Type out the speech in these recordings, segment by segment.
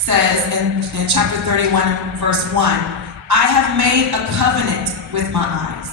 says in chapter 31, verse 1, I have made a covenant with my eyes.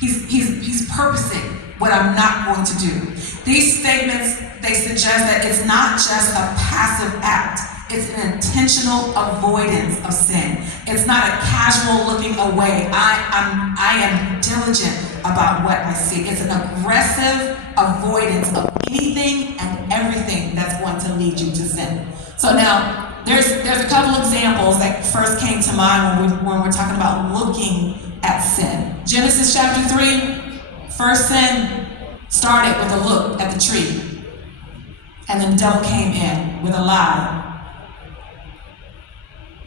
He's purposing what I'm not going to do. These statements, they suggest that it's not just a passive act. It's an intentional avoidance of sin. It's not a casual looking away. I am diligent about what I see. It's an aggressive avoidance of anything and everything that's going to lead you to sin. So now, there's a couple examples that first came to mind when we're talking about looking at sin. Genesis chapter 3, first sin started with a look at the tree. And then the devil came in with a lie.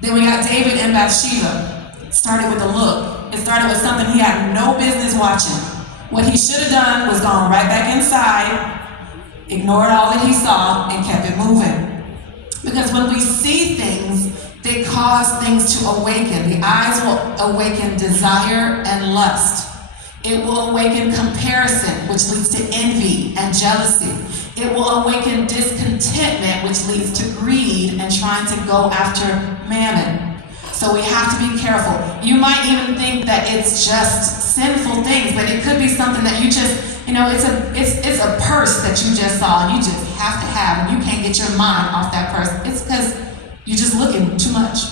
Then we got David and Bathsheba. It started with a look. It started with something he had no business watching. What he should have done was gone right back inside, ignored all that he saw, and kept it moving. Because when we see things, they cause things to awaken. The eyes will awaken desire and lust. It will awaken comparison, which leads to envy and jealousy. It will awaken discontentment, which leads to greed and trying to go after mammon. So we have to be careful. You might even think that it's just sinful things, but it could be something that you just, it's a purse that you just saw and you just have to have, and you can't get your mind off that purse. It's because you're just looking too much.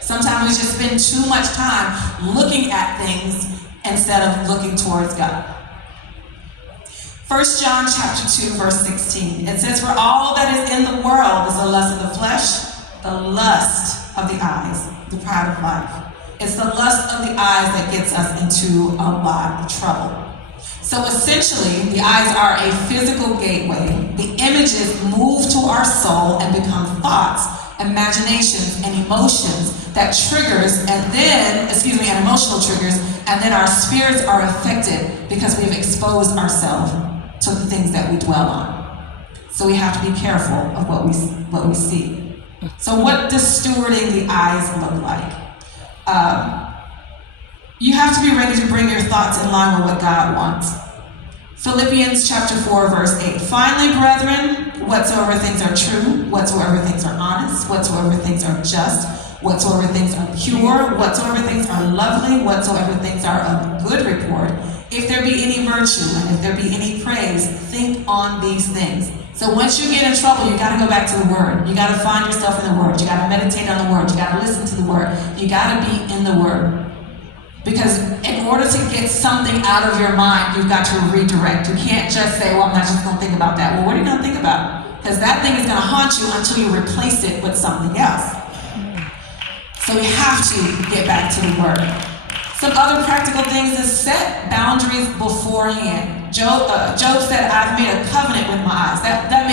Sometimes we just spend too much time looking at things instead of looking towards God. 1 John chapter 2, verse 16. It says, for all that is in the world is the lust of the flesh, the lust of the eyes, the pride of life. It's the lust of the eyes that gets us into a lot of trouble. So essentially, the eyes are a physical gateway. The images move to our soul and become thoughts, imaginations, and emotions that triggers, and emotional triggers, and then our spirits are affected because we've exposed ourselves to the things that we dwell on. So we have to be careful of what we see. So what does stewarding the eyes look like? You have to be ready to bring your thoughts in line with what God wants. Philippians chapter 4, verse 8. Finally, brethren, whatsoever things are true, whatsoever things are honest, whatsoever things are just, whatsoever things are pure, whatsoever things are lovely, whatsoever things are of good report, if there be any virtue and if there be any praise, think on these things. So once you get in trouble, you got to go back to the Word. You got to find yourself in the Word. You got to meditate on the Word. You got to listen to the Word. You got to be in the Word. Because in order to get something out of your mind, you've got to redirect. You can't just say, well, I'm not just going to think about that. Well, what are you going to think about? Because that thing is going to haunt you until you replace it with something else. So we have to get back to the Word. Some other practical things is set boundaries beforehand. Job said, I've made a covenant with my eyes. That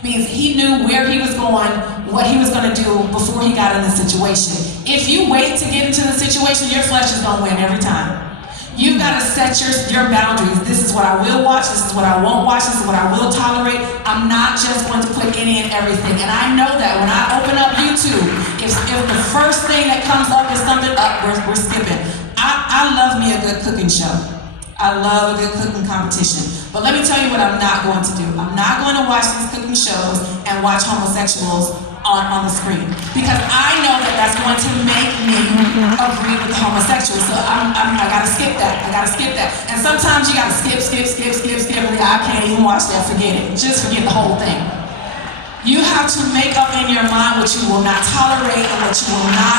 means he knew where he was going, what he was going to do before he got in the situation. If you wait to get into the situation, your flesh is going to win every time. You've got to set your boundaries. This is what I will watch. This is what I won't watch. This is what I will tolerate. I'm not just going to put any and everything. And I know that when I open up YouTube, if the first thing that comes up is something up, we're skipping. I love me a good cooking show. I love a good cooking competition. But let me tell you what I'm not going to do. I'm not going to watch these cooking shows and watch homosexuals on the screen. Because I know that that's going to make me agree with the homosexuals. So I got to skip that. I got to skip that. And sometimes you got to skip. And I can't even watch that. Forget it. Just forget the whole thing. You have to make up in your mind what you will not tolerate and what you will not